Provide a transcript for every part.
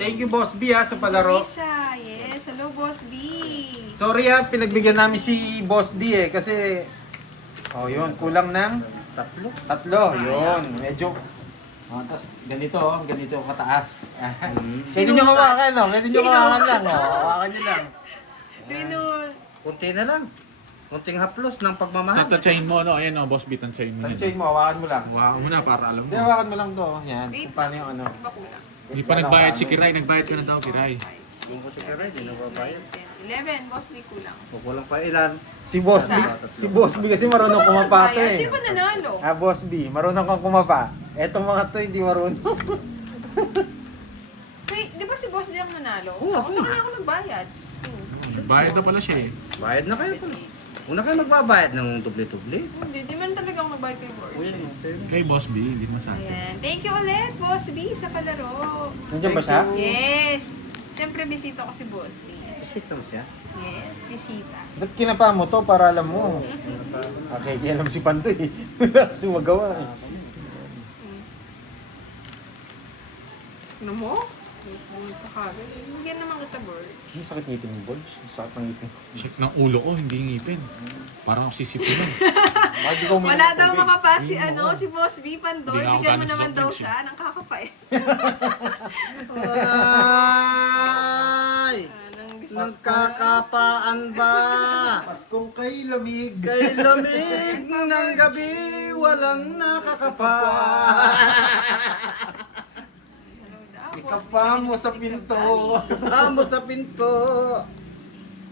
Thank you, Boss B, sa palaro. Teresa, yes. Hello, Boss B. Sorry pinagbigyan namin si Boss D kasi yun, kulang ng tatlo. Yun, medyo tas ganito kataas. Pwede nyo hawakan, pwede nyo hawakan lang, hawakan nyo lang. Rinul. Kunti na lang. Kunting haplos ng pagmamahal. Tatchain mo, no? Ayan, Boss B, tatchain mo Tanchain yun. mo, hawakan mo lang. Hawakan mo na para alam Hindi, mo. hawakan mo lang to. Yan, kung paano yung ano. Bakuna. Hindi pa nagbayad si Kiray, nagbayad ka na daw, Kiray. Kung kasi ka rin, di nababayad. 11, Boss Lee kulang. Kukulang pa ilan. Si Boss B, kasi marunong kumapa to Sino ba nanalo? Boss B, marunong kang kumapa. Etong mga to hindi marunong. Hey, di ba si Boss Lee ang nanalo? Oo, ako. Sa kanya ako nagbayad. Nagbayad na pala siya eh. Bayad na kayo pala. Una kayo magbabayad ng tubli-tubli. Hindi, di man talaga ako nagbayad kay Borge. Kay Boss B, hindi masabi. Ayan. Thank you ulit, Boss B, sa palaro. Nandiyan ba siya? Yes. Siyempre, bisita ko si Boss B. Isip naman siya. Yes, bisita. Ba't kinapa mo to para alam mo? Okay, alam si Pantoy. Wala kasi magawa. Ano mo? Hindi naman kita, Borge. Ang sakit ngipin mo, Bols. Ang sakit ng ngipin. Sakit ng ulo ko, hindi ngipin. Parang ako sisipin lang. Bakit di ka uminom Wala ng daw tubig? makapa si si Boss B Pandoy. Hindi nga ako Bigyan mo galing sa naman daw soft drinks, siya ng kakapay. Ay! Anong gusto ko? Nagkakapaan ba? Paskong kay lamig. Kay lamig ng gabi, walang nakakapa. Ikapa mo sa pinto. Amo sa pinto.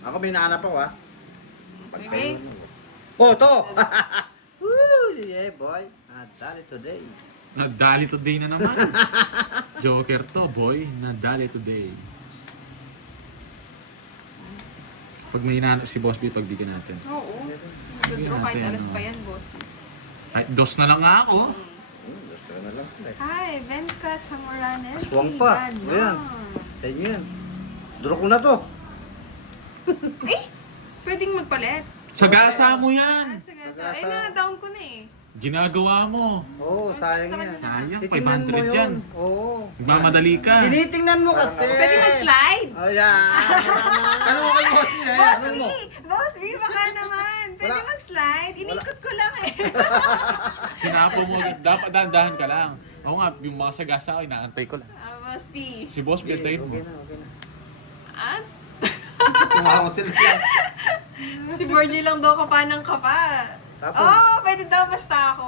Ako may nahanap ako ha. Okay. Oh, to! Woo! Yeah, boy. Nadali today. Nadali today na naman. Joker to, boy. Nadali today. Pag may hinanap si Boss B, pagbigyan natin. Oo. Nagdodro kahit alas pa yan, Boss B. Ay, dos na lang nga ako. Gusto na lang. Hi, Venka Chamoranes. Aswang pa. Ayan. Sa inyo yan. Duro ko na to. Pwedeng magpalit. Sagasa mo yan. Sagasa. Ay, na-down ko na eh. Ginagawa mo. Oo, sayang Sa yan. kanila. Sayang, Titingnan mo 500 yan. yun. Oo. Nagmamadali ka. Tinitingnan mo kasi. Pwede mag-slide. Oh, yeah. Ano mo kay Boss niya? Boss Ano B! mo? Boss B, baka naman. Pwede Wala. mag-slide. Inikot ko lang eh. Sinapo mo, dapat dahan-dahan ka lang. Oo nga, yung mga sagasa ko, inaantay ko lang. Boss B. Si Boss B, antayin mo. Okay na, okay na. Ah? Tumawa ko sila. Si Borgie lang daw kapa ng kapa. Tapos? Oh, pwede daw basta ako.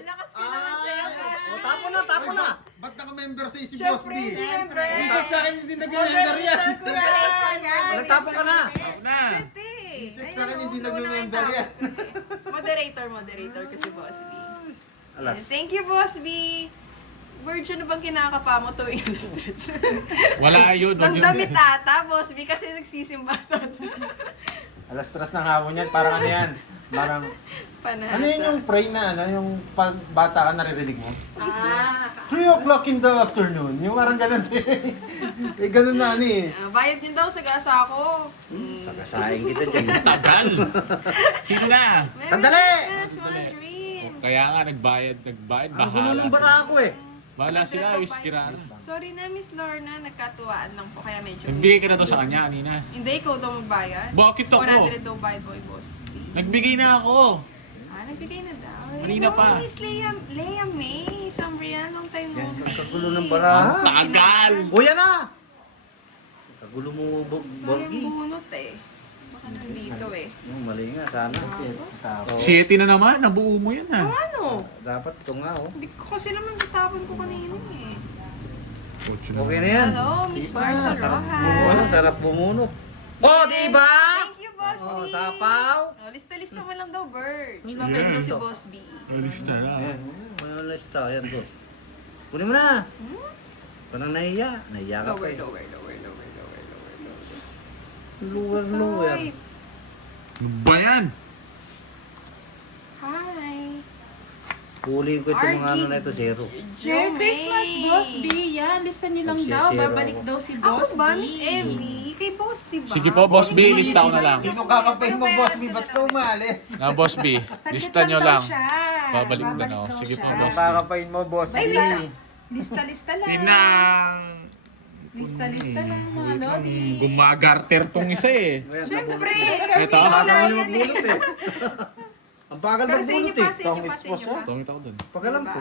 Lakas ko naman sa'yo, Boss B. Oh, tapo na, tapo na. Ba't naka-member sa si Boss Siyempre, B? hindi member. Isip sa akin hindi nag-member yan. Moderator ko yan. Nagtapo ka na. Na. Pwede. Isip Ayun, sa akin hindi una nag-member yung yan. Moderator ko si Boss B. Alas. Thank you, Boss B. Virgin, ano bang kinakapa mo tuwing alas 3? Wala yun. Nang Yun. damit ata, Boss B, kasi nagsisimba to. Alas 3 ng hapon yan, parang ano yan? Parang, Panata. ano yun yung pray na, ano, yung pag bata ka naririnig mo? Ah, 3 o'clock in the afternoon, yung parang ganun eh. Ganun na ano eh. bayad din daw sa gasa ko. Sagasahin kita dyan. Tagal. Sino na? Sandali! Yes, Madrin. Kaya nga, nagbayad, Ang gulo bahala ng sila. bara ako eh. Bahala sila, iskira na. Sorry na, Miss Lorna. Nagkatuwaan lang po, kaya medyo... Nagbigay ka na to sa kanya kanina. Hindi, ikaw daw magbayad. Bakit ako? 100 daw bayad boy, Boss B. Nagbigay na ako. Nagbigay na daw. Kanina pa. Miss Leia May. Sambrian, long time no see. Kagulo ng bara. Tagal. O yan na! Kagulo mo, Borgi. Sayang bunot eh. Baka nandito eh. Mali nga, sana. Oo. 7 na naman, nabuo mo yan ha. Ano? Dapat ito nga oh. Hindi ko kasi naman natapon ko kanina eh. Okay na yan. Hello, Miss Marcia Bumunot, Rojas. sarap bumunot. Oh, di ba? Thank you, Boss Oh, B. sapaw. Oh, lista-lista mo lang daw, Birch. Yeah. Mabait daw si Boss B. Alista na. Ayan, may lista. Ayan, boss. Kunin mo na. Hmm? Parang nahiya. Nahiya ka pa Lower, eh. lower, lower, lower, lower, lower, lower. Lower, lower. Hi. Ano ba yan? Hi. Huli ko itong mga ano na ito, zero. Merry Christmas, Boss B. Yan, lista niyo lang Pag daw. zero Babalik ako. daw si Ako Boss ba, B. Miss Evie? Kay Boss, diba? Sige po, Boss B, lista ko na lang. Sino kakapay mo, Boss B? Ba't ka umalis? Na Boss B, Saglit lista nyo daw lang. siya. Babalik na, Babalik no? daw Sige siya. po, Ano Boss B. kakapay mo, Boss B? Ay, wait lang. Lista-lista lang. Lista-lista lang, mga lodi. Gumagarter tong isa eh. Ayan, Siyempre! nabulot. Ito? Ang bagal yan mo magbulot eh. Ang bagal Pero sa inyo magbulot pa, eh. sa inyo pa, sa inyo pa. Tungit ako dun. Pagalam ko.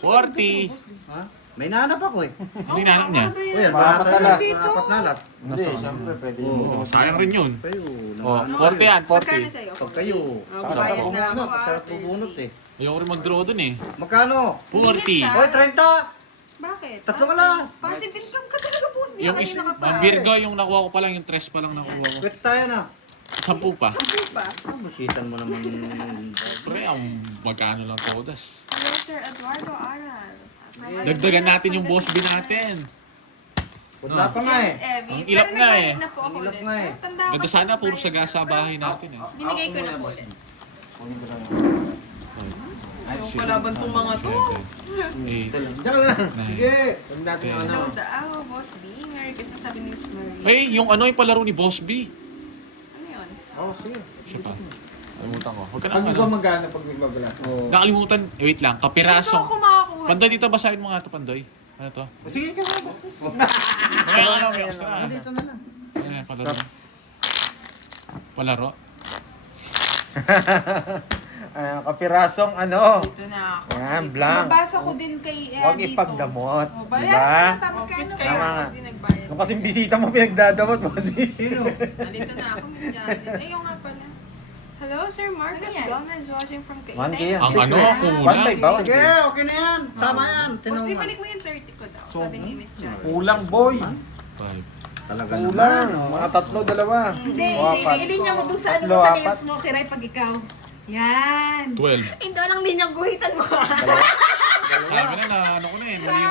40. Ha? May nanap ako eh. Hindi nanap niya. Uy, yan, Baka barata matalas. yan. Apat na alas. Hindi, siyempre pwede Oo. yung Oh, sayang rin yun. Kayo, Oh, naman. 40 yan, Magkano 40. sa'yo? Pag kayo. Oh, Sarap bayad na ako, bubunot. ah, Sarap bubunot eh. Ayoko rin mag-draw dun eh. Magkano? 40. Minutes, Oy, 30! Bakit? Tatlong alas. Passive income ka talaga, boss. Di Yung ako is, kanina ka pa. ang Virgo yung nakuha ko pa lang, yung 3 pa lang nakuha ko. Quits tayo na. 10 pa. Sampu pa. Ah, busitan mo naman. Pre, ang magkano lang todas. Hello, Sir Eduardo Aral. Dagdagan natin yung boss B natin. Wala pa nga eh. Ang ilap nga eh. Na po ako Ang ilap ulit. nga eh. Tanda ko Ganda pa sana, siya puro bayad. saga sa bahay natin eh. Binigay ko na po ulit. Kunin ko lang. Yung palaban tong mga to. 8. Diyan lang. Sige. Huwag natin Okay. ano. Hello, Daaw, Boss B. Merry Christmas, sabi ni Miss Marie. Ay, yung ano yung palaro ni Boss B. Ano yun? Oh, sige. Isa pa. Kalimutan ko. Huwag ka Pag na ikaw ano. magana pag nagbabalas. Oh. Nakalimutan. Wait lang. Ito Kapirasong. ako makakuha. Pandoy dito, basahin mo nga ito, Pandoy. Ano to? Sige ka na, boss. May ano, may extra. Ah, dito na lang. Ayan, palaro. Palaro. Kapirasong ano. Dito na ako. Yan, blank. Mabasa ko din kay Huwag dito. ipagdamot. Oh, Diba? bayaran mo na, Oh, kids magkano? kayo, Tama boss nga. din nagbayad. Nung kasing bisita mo, pinagdadamot mo si... Sino? Nalito na ako, Miss Janet. Ayun nga pala. Hello, Sir Marcus Ano yan? Gomez watching from Kainay. 1K yan. Ang ano, kulang. 1.5 ba? Sige, okay na yan. Tama yan. Boss, di Tinungan. balik mo yung 30 ko daw, sabi ni Miss Janet. Kulang, boy. 5. Talaga Kulang. naman. oh. Mga tatlo, dalawa. Hindi, O, apat. ilinya mo dun sa ano Tatlo, mo sa apat. nails mo, Kiray, pag ikaw. Yan. 12. Hindi lang linyang guhitan mo. Sabi na na, ano ko na eh. Mali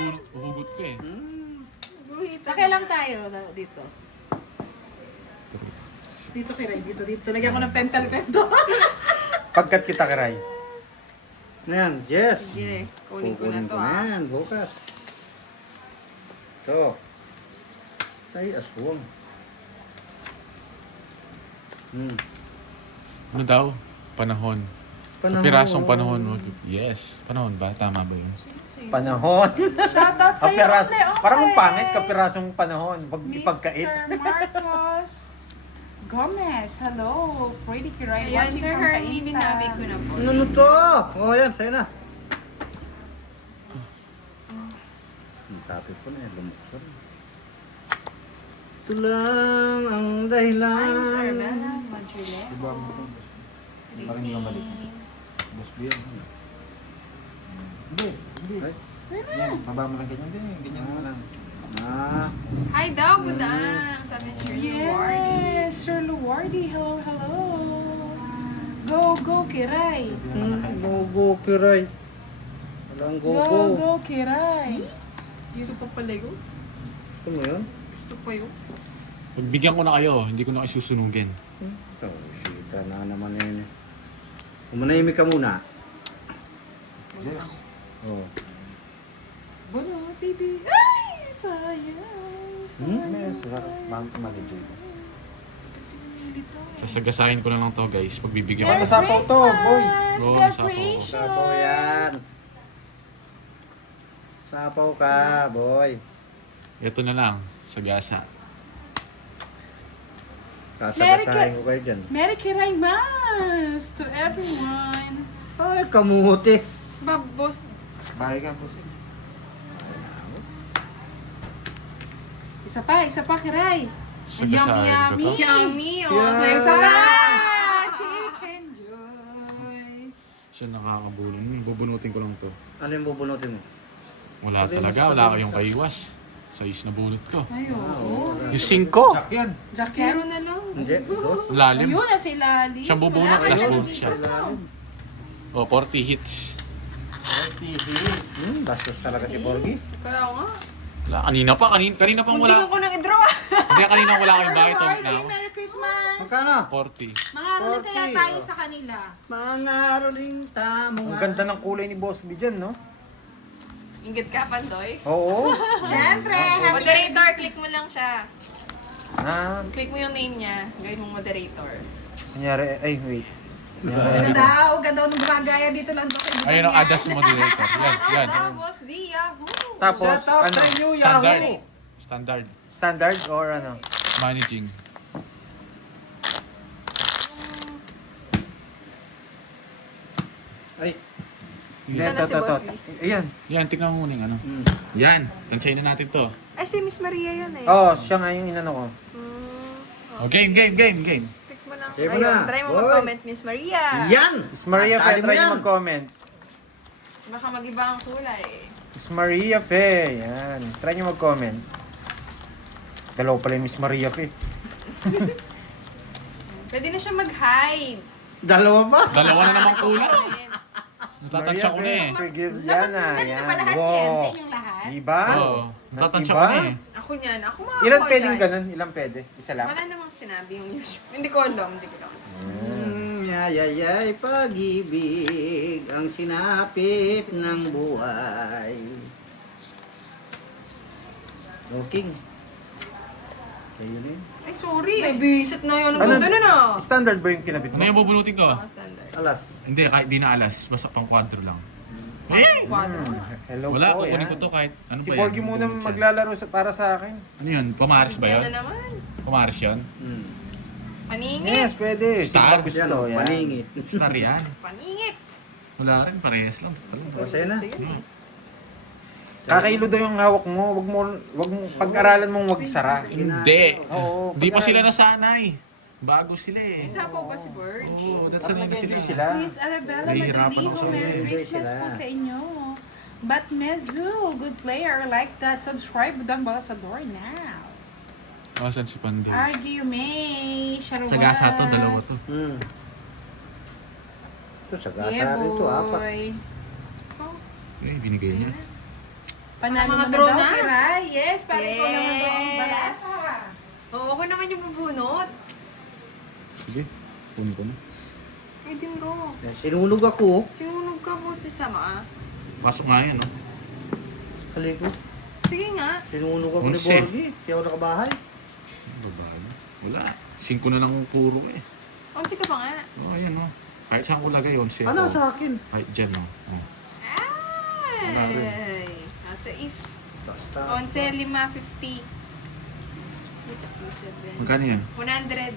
yung huhugot ko eh. Guhitan. Pakialam tayo dito. Dito, Kiray, dito. Lagyan ko ng pental-pento. Pagkat kita, Karay. Ano yan? Yes. Sige, kunin ko na Kukunin to ko na ah. yan. Bukas. Ito. Ay, aswang. Ano daw? Panahon. Kapirasong panahon. Yes. Panahon ba? Tama ba yun? Panahon. Shoutout sa'yo, Kapiras. okay. Parang ang pangit, kapirasong panahon. Huwag ipagkait. Mr. Marcos Gomez, hello. Pretty Kiray, Ayan, watching Sir from Hermie, Kainta. binabi ko na po. Ano to? Oh, yan. Sa'yo na. Tapos ko na yan. Lumuksan. Ito lang ang dahilan. I'm Sir Bella Madrile. Diba mo ito? Parang hindi ka balik. Boss B yan. Hindi. Ay. Yan, baba mo lang ganyan din. Ganyan mo lang. Ah. Hi daw, budang. Sabi ni Sir Luwardi. Yes, Sir Luwardi, hello. Go, Kiray. Go, Kiray. Walang go. Kiray. Gusto pa pala yun. Gusto mo yun? Gusto pa yun. Pagbigyan ko na kayo, hindi ko na kayo susunugin. Oh, shit. Na naman yun. Umanahimik ka muna. Yes. Oh. Wala, baby. Ay, sayang. Yes, ma'am, manager. Kasi dito eh. Sasagasahin ko na lang to guys, pagbibigyan ko. Merry Sapaw to, boy. Oo, Merry sapaw. Christmas. Sapaw yan. Sapaw ka, boy. Ito na lang, sagasa. Kasagasahin ko kayo dyan. Merry Christmas to everyone. Ay, kamuti. Ba, boss, Bahay ka, boss. Isa pa, Kiray. Sagasahin ko to. yummy. Oh, Yeah. sa'yo Isa sa pa, Chicken Joy. Siya nakakabulong. Bubunutin ko lang to. Ano yung bubunutin mo? Wala talaga, wala kayong kaiwas. Sais na bunot ko. Ay, oo. Yung 5. Jack yan. Jacket. zero na lang. Hindi, boss. Lalim. Ayun na si Lali. Siyang bubunot, Wala ka last dyan. bunot siya. O, 40 hits. Bastos talaga si Borgie. Kaya ako nga. Wala, kanina pang Hindi wala. ko nang i-draw ah. Hindi, kanina wala kayong bakit. Merry Na ako. Merry Christmas. Magkano? 40. Mangaroon kaya 40. tayo sa kanila. Mga ruling tamo Ang ganda ng kulay ni Boss B dyan, no? Ingit ka, Pandoy. Oo. Siyempre, happy Moderator, click mo lang siya. Ah, Click mo yung name niya. Gawin mong moderator. kunyari, ay, wait. Ganda daw nung gumagaya dito lang to. Ayun ang ADAS moderator. Yan, yan. Shoutout, Boss D, Yahoo! Tapos, Shout out ano? sa inyo, Standard. Yahoo! Standard. Standard or ano? Managing. Ay. Hindi, Sana si Boss D. Ayan. Yan, tingnan mo muna yung ano. Yan, tansyahin na natin to. Ay, si Miss Maria yun eh. Oh, siya nga yung inano ko. Hmm. Oh, game. Pick mo lang. Sige mo Ayun, na. try mo Boy. mag-comment, Miss Maria. Yan! Miss Maria Fe, Tali mo try yan. nyo mag-comment. Baka mag-iba ang kulay. Miss Maria Fe, yan. Try nyo mag-comment. Dalawa pala yung Miss Maria Fe. Pwede na siya mag-hide. Dalawa ba? Dalawa na namang kulay. Ayun. Natatansya ko na eh. Forgiviana, Ganun yan. na ba lahat yan? Sa Wow. inyong lahat? Diba? Oo, natatansya ko Diba? na eh. Ako niyan. Ako mga Ilan pwedeng ganun? Ilan pwede? Isa lang? Wala namang sinabi yung usual. Hindi ko alam. Yayayay, pag-ibig ang sinapit ng buhay. Looking. Ayun eh. Ay, sorry. Ay, bisit na yun. Ang Ano? ganda na na. Standard ba yung kinabit Ano mo? yung bubulutin ko? Ako standard. Alas. Hindi, kahit di na alas. Basta pang quadro lang. Eh! Quadro. Hello Wala, po, kukunin yan. ko to kahit ano Si ba yan? Borgie muna maglalaro para sa akin. Ano yun? Pamaris ba Yan yun? na naman. Pamaris yun? Paningit. Yes, pwede. Star? Sino ba Yan, gusto? Yan. maningit. Star yan. Paningit. Wala rin, parehas lang. Masaya na. Hmm. Kakailo daw yung hawak mo. Wag mo pag-aralan mong wag sara. Hindi. Oo. Hindi pa sila pag-aralan. nasanay. Bago sila eh. Isa po ba si Bird? Oo, that's Pag ano nag-enjoy sila. sila. Miss Arabella Nahihirapan Madaliho, ako sa Merry enjoy Christmas sila. po sa inyo. But Mezu, good player, like that. Subscribe with the ambassador now. Asan si Pandi? Argue May, Sharwan. Sa gasa to, dalawa to. Ito sa gasa Yeah, rin to, apat. boy. Eh, binigay niya. Panalo Mga mo na draw daw, na? Kiray. Yes, parang ko naman daw ang Yes. balas. Oo, ako naman yung bubunot. Sige, puno ko na. Ay, din bro. Sinulog ako Sinunog ka, boss, ni Sama. Pasok nga yan, no? sa likod. Sige nga. Sinulog ako ni Onse. Borgie. Kaya ako nakabahay. Babae. Wala. 5 na lang ang puro ko eh. Onsi ka pa nga. Oh, ayan oh. Kahit saan ko lagay, 11 Ano ako. sa akin? Kahit dyan, oh. Oh. Wala Ay. Nasa is. Basta. 11,550. 67. Magkano yan? 100.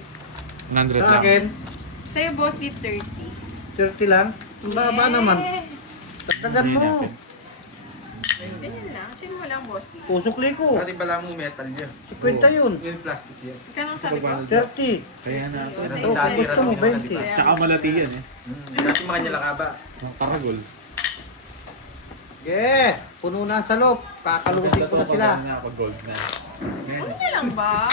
100 Sa lang. akin, Sa'yo, boss, di 30. 30 lang. Ang baba naman. Yes. Dagdagan mo. Ganyan lang. Sino mo lang, boss, di? Pusok liko. Pati bala mong metal yan. 50 yun. Yung plastic yan. Ikaw nang sabi ko. 30. Kaya na. Sa'yo, Ito, dati. gusto mo 20. Tsaka malati yan eh. Dati mga nyalakaba. Karagol. Yeah. Puno na sa loob. Kakalusin ko na sila. Pag gold na. Ano na lang ba?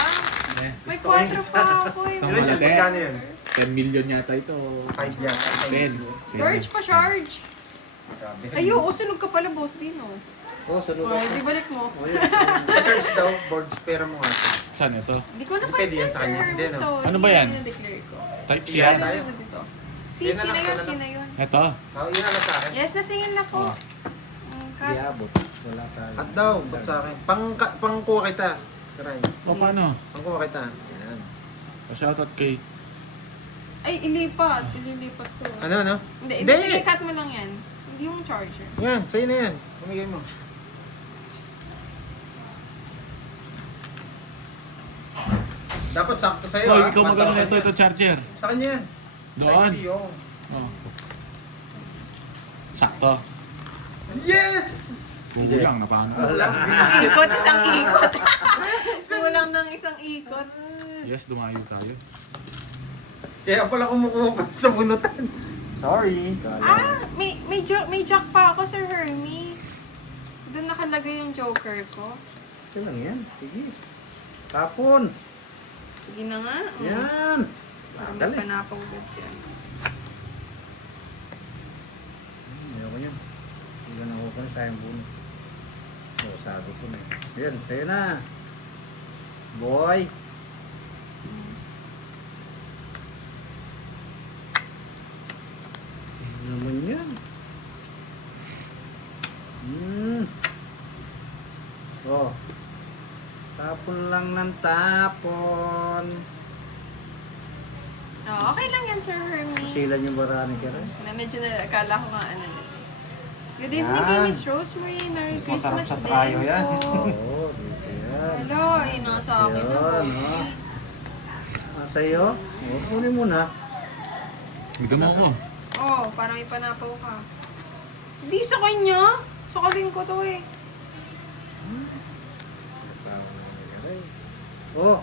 Eh, May 4 pa ako eh. Tama Ilan na, siya? Magkano yan? 10 million yata ito. 5 yan. 10. Charge pa, charge. Grabe. Ay, oo, sunog ka pala, boss, din, oh. Oh, sunod Ay, ako. di balik mo. Oh, yun. Charge daw, board spare mo nga. Saan ito? Di ko Pwede napansin, yan sa Sir kanya. Herman, Hindi, no? sorry. Ano ba yan? Yun yung declare ko. Type C Yan yan? tayo. Ano dito? Yan Sisi na na lang, yun, yan na sina yun. Ito. Oh, yun na lang sa akin. Yes, nasingin na po. Di abot. Wala tayo. At daw, ba't sa akin? Pangkuha kita. Karay. O paano? Pangkuha kita. Yan. Pa-shoutout kay... Ay, ilipat. Ililipat ko. Ano? Hindi, Hindi. sige, cut mo lang yan. Hindi yung charger. Yan, sa'yo na yan. Pamigay mo. Dapat sakto sa'yo, Oh, ha? ikaw magano Basta nito, ito charger. Sa kanya yan. Doon. Type C, oh. Oh. Sakto. Yes! Kulang na paano. Isang ikot, isang ikot. Kulang ng isang ikot. Yes, dumayo tayo. Kaya pala kumukuha pa sa bunutan. Sorry. Ah, may jack pa ako, Sir Hermie. Doon nakalagay yung joker ko. Ito lang yan. Sige. Tapon. Sige na nga. Yan. Parang Dali. may panapang goods yan. Ayoko yan. Hindi na ako pa na sayang buno. Oh, sabi ko na. Yan, sa'yo na. Boy. Ano naman yan? Oh. Tapon lang ng tapon. Oh, okay lang yan, Sir Hermie. Silan yung barani ka rin. Na medyo na, akala ko nga ano. Good evening Yan. kay Miss Rosemary. Merry Mas masarap Christmas sa din trayo yan. po. Oo, dito yan. Hello, nasa akin na po. Yan, ha? Sa'yo? Oo, kunin mo na. Bigyan mo ako. Oh, parang may panapaw ka. Hindi sa kanya. Sa kaling ko to eh. Oh,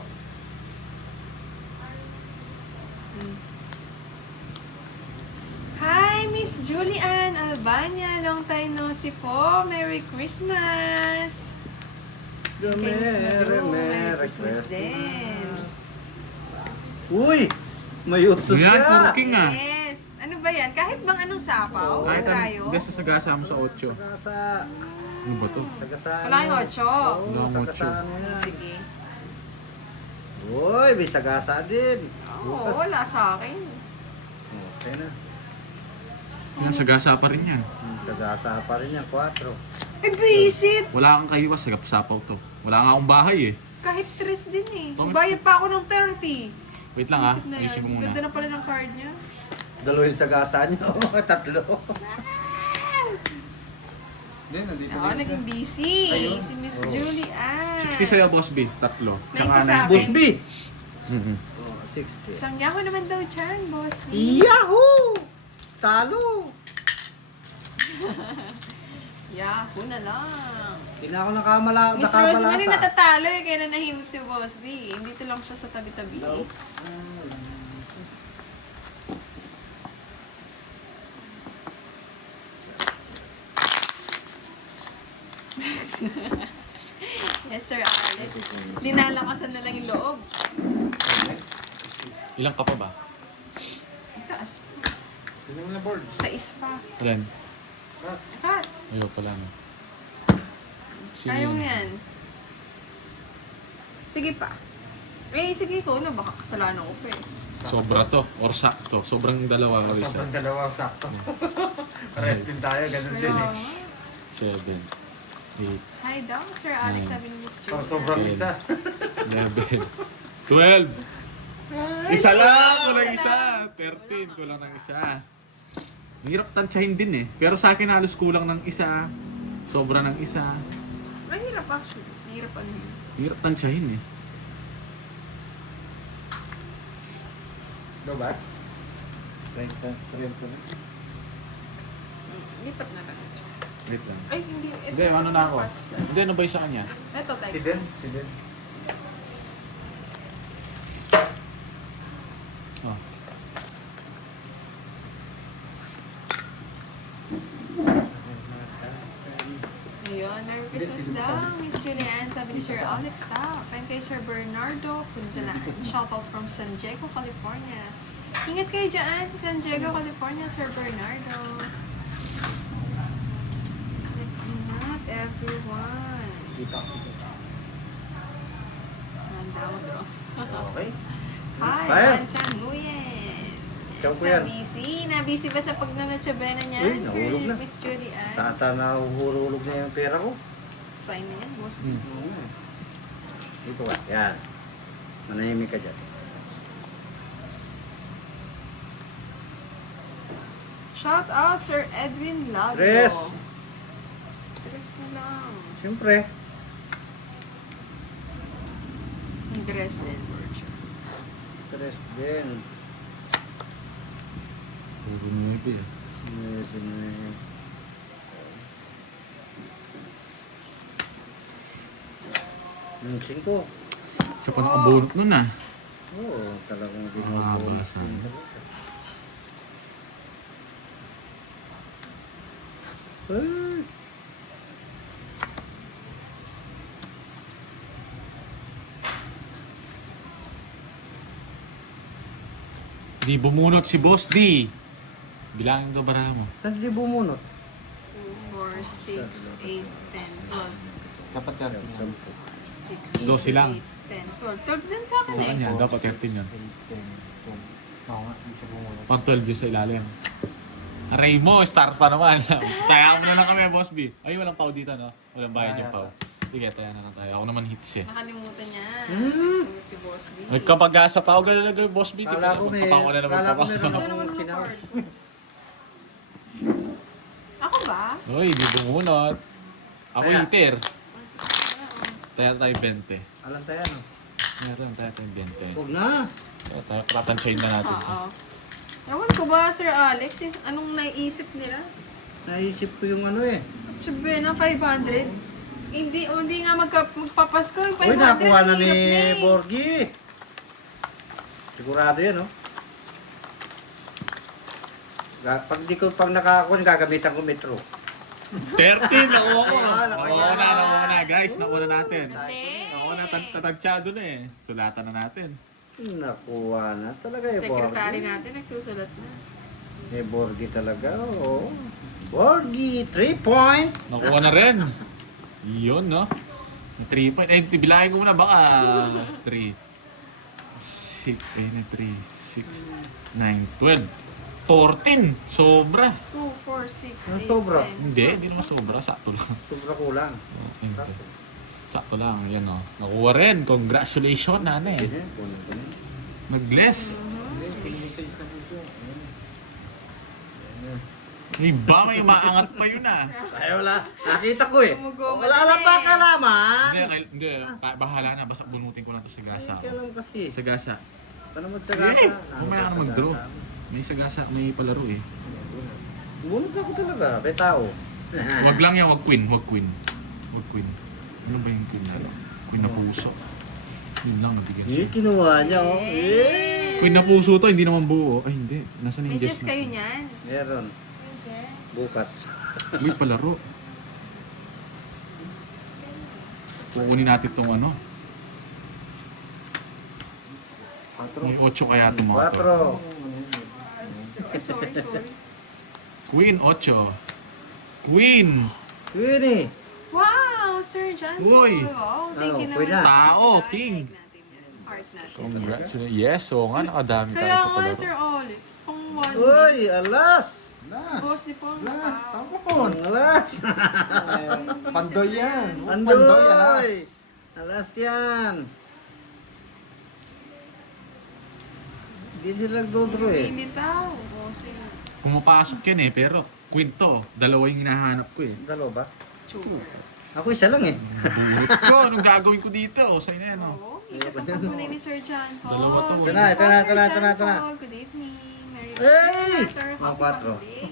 Hi, Miss Julian Albania. Long time no see po. Merry Christmas. the Kay Miss Madu, Merry Christmas din. Uy! May utso Yan, siya! cooking ah. Yes. Ano ba yan? Kahit bang anong sapaw? Kahit Trayo? ang gasa sa gasa mo sa 8. Sagasa. Ano ba to? Sagasaan. Wala kang 8. Oo, Wala kang sagasaan mo yan. Sige. Uy, may sagasa din. Oo, wala sa akin. Okay na. Yan, sa gasa pa rin yan. Sagasa pa rin yan, 4. Eh, visit! Wala kang kaiwas, sapaw to. Wala nga akong bahay eh. Kahit 3 din eh. Tama. Bayad pa ako ng 30. Wait lang ah, Visit na yan. ayusin ko muna. Ganda na pala ng card niya. Dalawin sagasa niyo. 3. Hindi, nandito Ako, din naging siya. busy. Ayun. Si Miss Julie Ann. 60 sa'yo, Boss B. 3. Tsaka 90 sa akin. 90. Boss B! Mm-hmm. Oh, 60. Isang yako naman daw dyan, boss. Yahoo! Talo! Yahoo na lang. Hindi na ako Miss Rosemary nakamalasa. natatalo eh, kaya nanahimik si Boss D. Dito lang siya sa tabi-tabi. Yes, Sir Alex. Linalakasan na lang yung loob. Ilang ka pa ba? Taas. Sino mo na board? Sa ispa. Ilan? Kat, Ayaw pala no. ayaw mo yan. Sige pa. Eh, sige ko na. Baka kasalanan ko pa eh. Sobra to, or sakto. Sobrang dalawa o isa. Sobrang dalawa sakto. Pares din tayo, ganun din eh. So, 7, 8, hi daw, Sir Alex. Sabi ni Miss Julia. Sobrang isa. 11, 12. Isa lang! Kulang isa! 13, kulang ng isa. Ang hirap tansyahin din eh. Pero sa akin halos kulang ng isa. Sobra ng isa. Mahirap actually. Mahirap ano yun. Hirap tansyahin eh. Lobat? 30 na. Lipat na lang. Wait lang. Ay, hindi. Ito, Hindi, ano na ako? pas. Hindi, ano ba yung sa kanya? Ito, type Si Den? Si Den? Oh. Ayun, Merry Christmas daw, Miss Julianne. Sabi ni Sir Alex Taff. And kay Sir Bernardo Punzalan. Shoutout from San Diego, California. Ingat kayo dyan sa San Diego, California, Sir Bernardo. Ingat, everyone. Kita kasi kita. Handa mo bro. Okay. Hi, Tayo. Anton Nguyen. Ikaw po Basta yan. busy. Na-busy ba sa pagnanatsyabena niya, Uy, Sir nahulog na. Miss Julianne? Tata na uhulog na yung pera ko. Sign na yan, boss. Dito ka. Yan. Manahimik ka dyan. Shout out, Sir Edwin Lago. Tres. Tres na lang. Siyempre. Ang dress and virtue. 3 din. Puro 9 eh. Yung 5. Siya pa nakabunot nun ah. Oo, talagang Ah, binubulot. basa. Ay! Di bumunot si Boss D. Bilangin ko bara mo. Saan di bumunot? 2, 4, 6, 8, 10, 12. Dapat yan. 6, 12 lang. 8, 10, 12. 12 din sa akin Sa eh. kanya, dapat 13 yun. Oo nga, hindi siya bumunod. Pang 12 yun sa ilalim. Aray mo, star pa naman. Kaya mo na lang kami, Boss B. Ay, walang pau dito, no? Walang bayan yung pau. Sige, tayo na lang tayo. Ako naman hits eh. Nakalimutan niya. Si Boss D. Nagkapag-asa pa ako ganun yung boss beat. Kala ko may... Magpapako na naman Kala ko pa. meron Ano naman akong yung sinawag. card? Ako ba? Hoy, di bumunot. Ako Kaya. iter. Tayo 20. Alam tayo, no? Meron tayo 20. Huwag na. Tayo tatansayin na natin. Oo. Ewan ko ba, Sir Alex, anong naiisip nila? Naisip ko yung ano eh. Sabi na 500. Hindi nga magpapasko. 500 Uy, nakuha na ang ni hirap na eh. Borgie. Sigurado yan, no? Pag nakakakuha, gagamitan ko metro. 13! Nakuha ko! Nakuha Nakuha na guys. Nakuha na natin. Galing. Nakuha na. Tatagsyado na eh. Sulatan na natin. Nakuha na talaga eh, Secretary Borgie. natin nagsusulat na. Eh, Borgie talaga, oo. Borgie, 3 point. Nakuha na rin. Yun, no? 3 point. Eh, bilangin ko muna. Baka 3, 6, 3, 6, 9, 12. 14! Sobra! 2, 4, 6, Ang 8, sobra. 10. Hindi naman sobra. Sakto lang. Sobra kulang. Sakto lang. Yan, no? Nakuha rin. Congratulations, nanay. Ganyan, kunin ko na. Nag-bless. May ba? May umaangat pa yun ah. Ay, wala. Nakita ko eh. Gumugoma Wala na lang pa eh. kalaman. Hindi. Bahala na. Basta bunutin ko lang to sa gasa. Kaya lang kasi. Sa gasa. Paano magsagasa? Mamaya ka na mag-draw. May sa gasa. May palaro eh. Bunod ako talaga. May tao. Wag lang yan. Wag queen. Wag queen. Wag queen. Ano ba yung queen na? Queen na puso. Yun lang. Nabigyan Eh, siya. kinuha niya oh. Eh. Queen na puso to. Hindi naman buo. Ay hindi. Nasaan May yung Diyos Jess kayo na? niyan. Meron. May Diyos. Bukas. May palaro. Kukunin natin tong ano. May 8 kaya itong mga to. 4. Ay, sorry. Queen 8. Queen! Queenie. Wow, Sir John. Uy! Wow, thank you Ano, naman. pwede. Tao, king. Heart natin. Congratulations. Yes, so nga nakadami tayo Kaya sa nga, palaro. Sir Alex, pang 1 Uy, alas. Si Boss di po ang Last, nakao. tama po. Alas. Pandoy yan. Pandoy, Andoy. alas. Alas yan. Hindi sila nagdodro eh. Hindi daw. O, sige. Pumapasok yan eh, pero queen to. Dalawa yung hinahanap ko eh. Dalawa ba? True. Ako isa lang eh. Bulot ko, anong gagawin ko dito? Sa'yo na yan oh. Oo, ikatapapunay ni Sir John Paul. Dalawa to, Ito na, ito na, ito na, ito na, ito na. Good evening. Merry Hey! Christmas or Mga Happy kwatro. Holiday.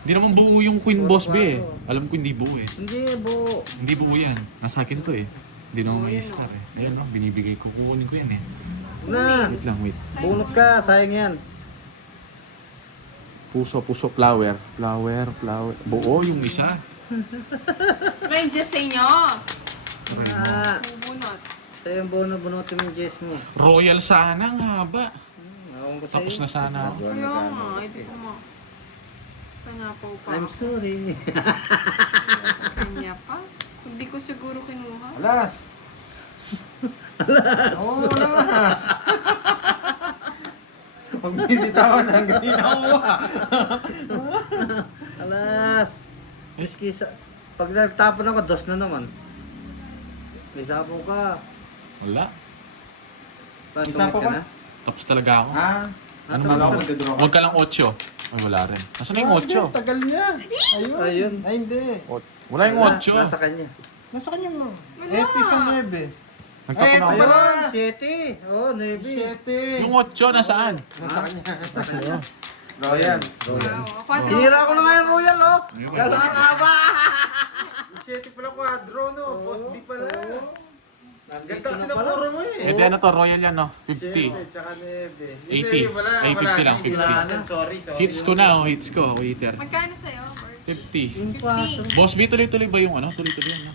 Hindi naman buo yung queen boss B eh. Alam ko hindi buo eh. Hindi, buo. Hindi buo yan. Nasa akin to eh. Hindi naman Oo, may yun, star eh. Ayan oh, binibigay ko. Kukunin ko yan eh. Na. Wait lang, wait. Bunot ka, sayang yan. Puso, flower. Flower. Buo yung isa. May just sa inyo. Ah, Bubunot. sa'yo yung bunutin mo yung Jess mo. Royal sana, ang haba. Ewan ko sa'yo. Tapos na sana ako. Kaya nga, hindi ko mo. Panapaw pa I'm ako. sorry. Kanya pa. Hindi ko siguro kinuha. Alas. Oo, alas. Pag binitawan ng ganina ko Alas. Miski sa... Pag nagtapon ako, dos na naman. May sapo ka. Wala. Paano Isa pa tumit ka ba? na? Tapos talaga ako. Ah, Ano tapos ba? na. magdadraw ka. Huwag ka lang 8. Ay, wala rin. Nasaan na yung 8? Tagal niya. Ayun. Ayun. Ay, hindi. Wala yung 8. Nasa kanya. Nasa kanya mo. Wala. Eto isang 9. Nagtapon Ay, ako. ito pala. Ayun, 7. Oh, Navy. 7. Yung 8, nasaan? Nasa kanya. Ayun. Royal. Royal. Wow. Sinira ko na nga yung Royal, oh. Ayun. Gano'n ka ba? 7 pala quadro, no? Boss B pala. Nandito Ganda kasi na na pala. puro mo eh. Eh, di ano to, Royal yan, no? 50. 7, tsaka 9. 80. Ay, 50 lang, 50. Sorry. Hits ko na, oh. Hits ko, waiter. Magkano sa'yo, Bert? 50. Yung 4. Boss B, tuloy-tuloy ba yung ano? Tuloy-tuloy yan, no?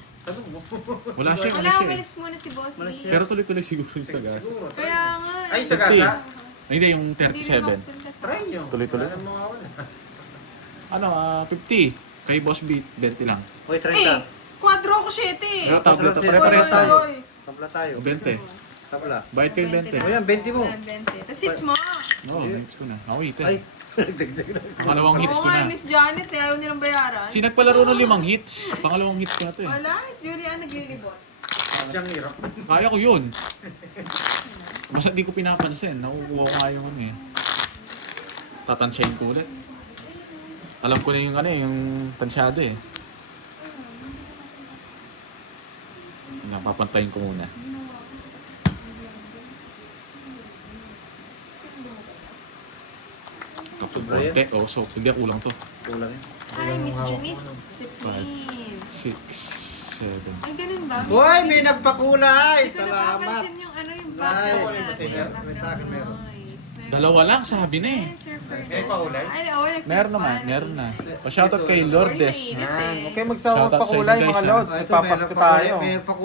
Wala siya, Wala, wala siya. eh. umalis muna si Boss Wala Lee. siya. Pero tuloy-tuloy siguro yung sa gas. Kaya nga. Ay, sa 50. gasa? Ay, hindi, yung Hindi na 37. mapunta sa... Try nyo. Tuloy-tuloy. Wala namang mawawala. Ano, 50. Kay Boss B, 20 lang. Uy, Eh, 30. quadro ko 7 eh. Pero tabla to, Oy, pare-pares oy, tayo. oy. Tabla tayo. 20. Tabla. Bayad kayo 20. O yan, 20 mo. 20. Tapos hits mo. Oo, hits ko na. Ako, ite. Ay, Pangalawang hits Oo ko nga, na. Miss Janet, eh, ayaw nilang bayaran. Si nagpalaro ng 5 hits. Pangalawang hits ko na to eh. Wala, Miss Julian naglilibot. Siyang hirap. Kaya ko yun. Basta di ko pinapansin. Nakukuha ko nga yung ano eh. Tatansyahin ko ulit. Alam ko na yung ano eh, yung tansyado eh. Napapantayin ko muna. Kapag konti. Oh, so hindi kulang to. Kulang yan. Ay, Miss Janice, Zipin. 6, 7. Ay, ganun ba? Miss Boy, Janice? may nagpakulay! Ito Salamat! napapansin yung ano yung Ay, background may natin. may sa akin meron. Dalawa lang, sabi na eh. May pakulay? Ay, oo, Meron naman, meron na. Pa-shoutout kay Lourdes. Yan. Okay, magsawang Shoutout sa inyo pakulay guys, mga ha. lods. Ah, ito, may Nagpapasko nagpakulay- tayo. May nagpakulay.